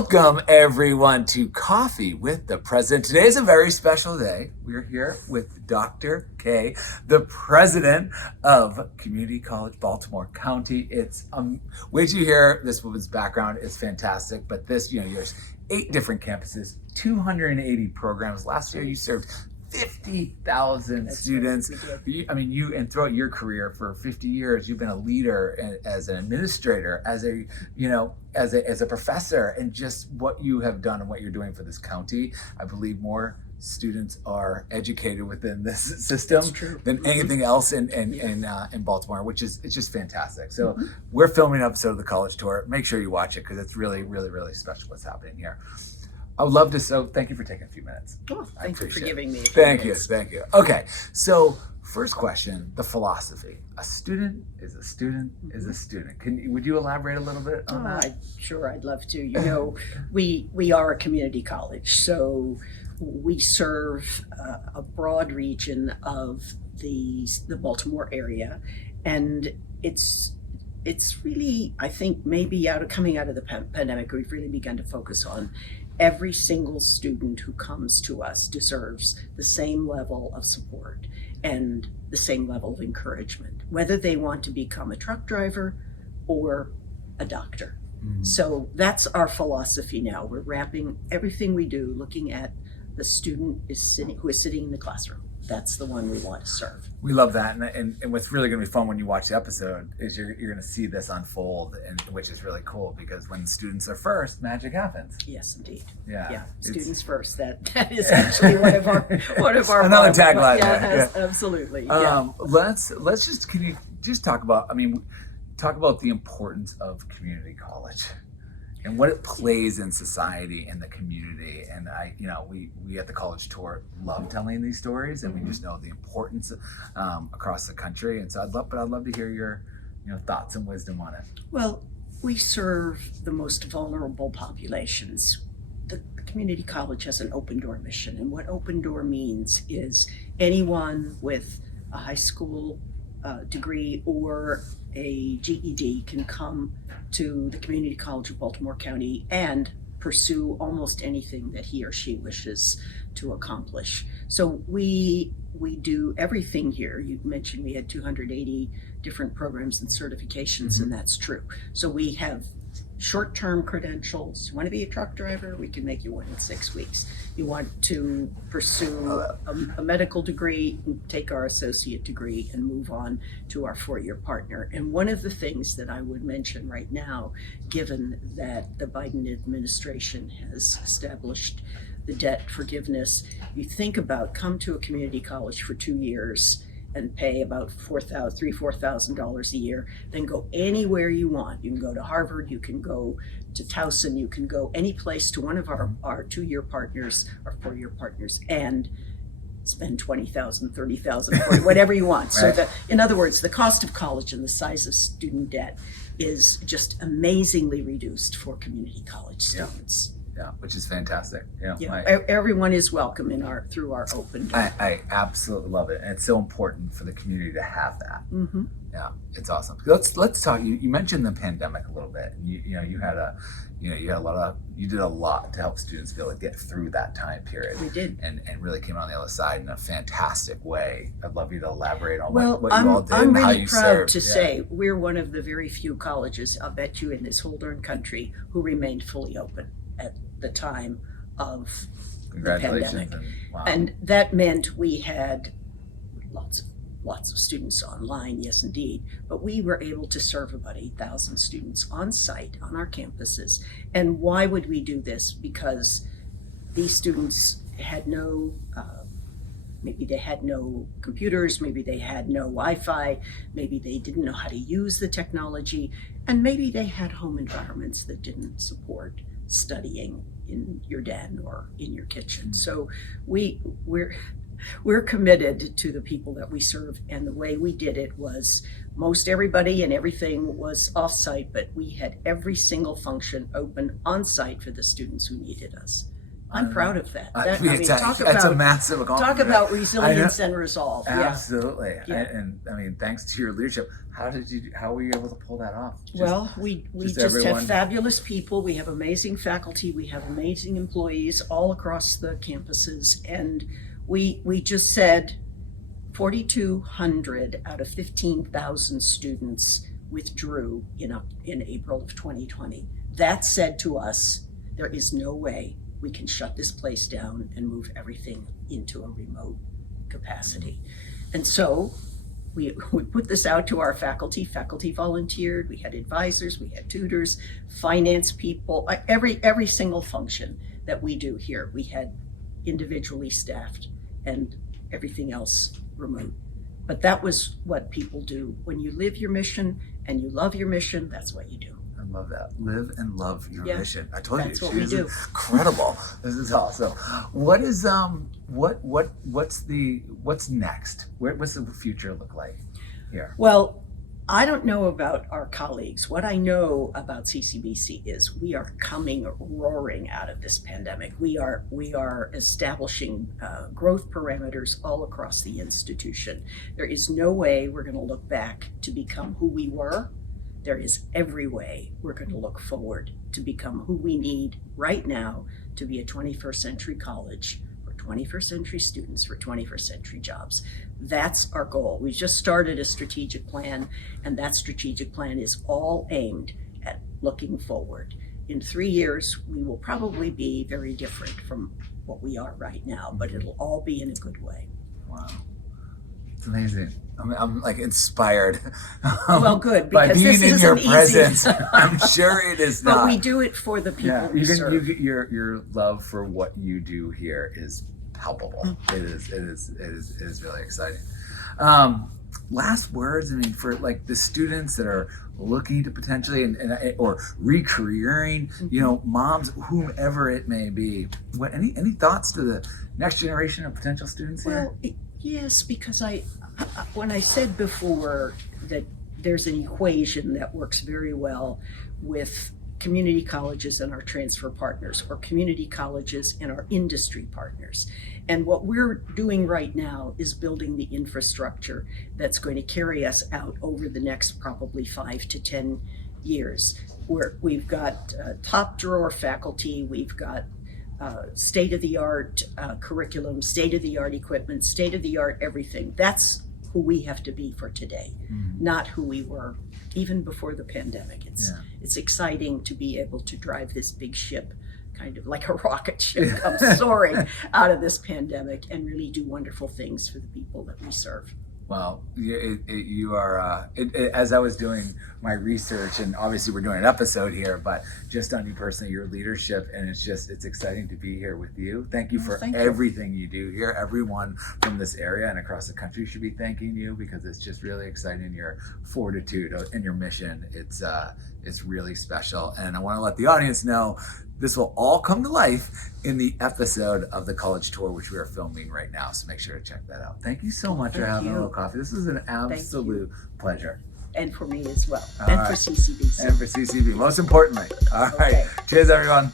Welcome, everyone, to Coffee with the President. Today is a very special day. We're here with Dr. K, the president of Community College Baltimore County. It's wait till you hear this woman's background is fantastic. But this, there's 8 different campuses, 280 programs. Last year, you served 50,000 students. You and throughout your career for 50 years, you've been a leader as an administrator, as a professor, and just what you have done and what you're doing for this county. I believe more students are educated within this system than anything else in Baltimore, which is it's just fantastic. So we're filming an episode of the College Tour. Make sure you watch it because it's really, really, really special what's happening here. I would love to. So thank you for taking a few minutes. Oh, thank you for giving me. Thank you. Okay, so first question: the philosophy. A student is a student is a student. Would you elaborate a little bit on that? I'd love to. We are a community college, so we serve a broad region of the Baltimore area, and it's really, I think, maybe coming out of the pandemic, we've really begun to focus on every single student who comes to us deserves the same level of support and the same level of encouragement, whether they want to become a truck driver or a doctor. So that's our philosophy now. We're wrapping everything we do looking at the student who is sitting in the classroom. That's the one we want to serve. We love that, and what's really going to be fun when you watch the episode is you're going to see this unfold, and which is really cool because when students are first, magic happens. Yes, indeed. Yeah. Students first. That is actually one of our another tagline. Yeah, absolutely. Let's just can you just talk about the importance of community college and what it plays in society and the community. And we at the College Tour love telling these stories, and we just know the importance across the country. And so I'd love to hear your thoughts and wisdom on it. Well, we serve the most vulnerable populations. The community college has an open door mission, and what open door means is anyone with a high school degree or a GED can come to the Community College of Baltimore County and pursue almost anything that he or she wishes to accomplish. So we do everything here. You mentioned we had 280 different programs and certifications, and that's true. So we have short-term credentials. You want to be a truck driver? We can make you one in 6 weeks. You want to pursue a medical degree, take our associate degree and move on to our 4-year partner. And one of the things that I would mention right now, given that the Biden administration has established the debt forgiveness, you think about come to a community college for 2 years and pay about $4,000 a year, then go anywhere you want. You can go to Harvard, you can go to Towson, you can go any place to one of our 2-year partners, our 4-year partners, and spend $20,000, $30,000, $40,000, whatever you want. Right. So in other words, the cost of college and the size of student debt is just amazingly reduced for community college students. Yeah, which is fantastic. Everyone is welcome through our open door. I absolutely love it, and it's so important for the community to have that. Yeah, it's awesome. Let's talk. You mentioned the pandemic a little bit. You did a lot to help students be able to get through that time period. We did, and really came out on the other side in a fantastic way. I'd love you to elaborate on what you all did and how you served. I'm really proud to say we're one of the very few colleges, I'll bet you, in this whole darn country who remained fully open at the time of the pandemic. And that meant we had lots of students online, yes indeed, but we were able to serve about 8,000 students on site on our campuses. And why would we do this? Because these students had maybe they had no computers, maybe they had no Wi-Fi, maybe they didn't know how to use the technology, and maybe they had home environments that didn't support studying in your den or in your kitchen. So we're committed to the people that we serve, and the way we did it was most everybody and everything was off-site, but we had every single function open on-site for the students who needed us. I'm proud of that. I That- mean, I mean, it's a massive accomplishment. talk about resilience and resolve. Yeah. Absolutely. Yeah. And I mean, thanks to your leadership, how were you able to pull that off? Well, we just just everyone- have fabulous people. We have amazing faculty. We have amazing employees all across the campuses. And we just said 4,200 out of 15,000 students withdrew in April of 2020. That said to us, there is no way we can shut this place down and move everything into a remote capacity. And so we put this out to our faculty. Faculty volunteered. We had advisors. We had tutors, finance people. Every single function that we do here, we had individually staffed, and everything else remote. But that was what people do. When you live your mission and you love your mission, that's what you do. I love that. Live and love your Yeah, mission. I told that's you, what we she's do. incredible. This is awesome. What is what's next? What's the future look like here? Well, I don't know about our colleagues. What I know about CCBC is we are coming roaring out of this pandemic. We are establishing growth parameters all across the institution. There is no way we're going to look back to become who we were. There is every way we're going to look forward to become who we need right now to be a 21st century college for 21st century students for 21st century jobs. That's our goal. We just started a strategic plan, and that strategic plan is all aimed at looking forward. In 3 years, we will probably be very different from what we are right now, but it'll all be in a good way. Wow, it's amazing. I'm like inspired. Well, good, By because being this in your isn't easy. presence. I'm sure it is But not. we do it for the people Yeah, we serve. your love for what you do here is palpable. Mm. It is really exciting. Last words. I mean, for like the students that are looking to potentially or recareering, moms, whomever it may be. What any thoughts to the next generation of potential students here? Well, yes, because when I said before that there's an equation that works very well with community colleges and our transfer partners, or community colleges and our industry partners. And what we're doing right now is building the infrastructure that's going to carry us out over the next probably 5 to 10 years. We've got top drawer faculty, we've got state-of-the-art curriculum, state-of-the-art equipment, state-of-the-art everything. That's who we have to be for today, not who we were even before the pandemic. It's exciting to be able to drive this big ship, kind of like a rocket ship, come soaring out of this pandemic and really do wonderful things for the people that we serve. Well, you are, as I was doing my research, and obviously we're doing an episode here, but just on you personally, your leadership, and it's exciting to be here with you. Thank you for Thank you. everything you do here. Everyone from this area and across the country should be thanking you, because it's just really exciting. Your fortitude and your mission, it's really special. And I want to let the audience know this will all come to life in the episode of the College Tour, which we are filming right now. So make sure to check that out. Thank you so much for Thank having a you. little coffee. This is an absolute pleasure. And for me as well, All and right. for CCBC. And for CCB, most importantly. All right. Okay. Cheers, everyone.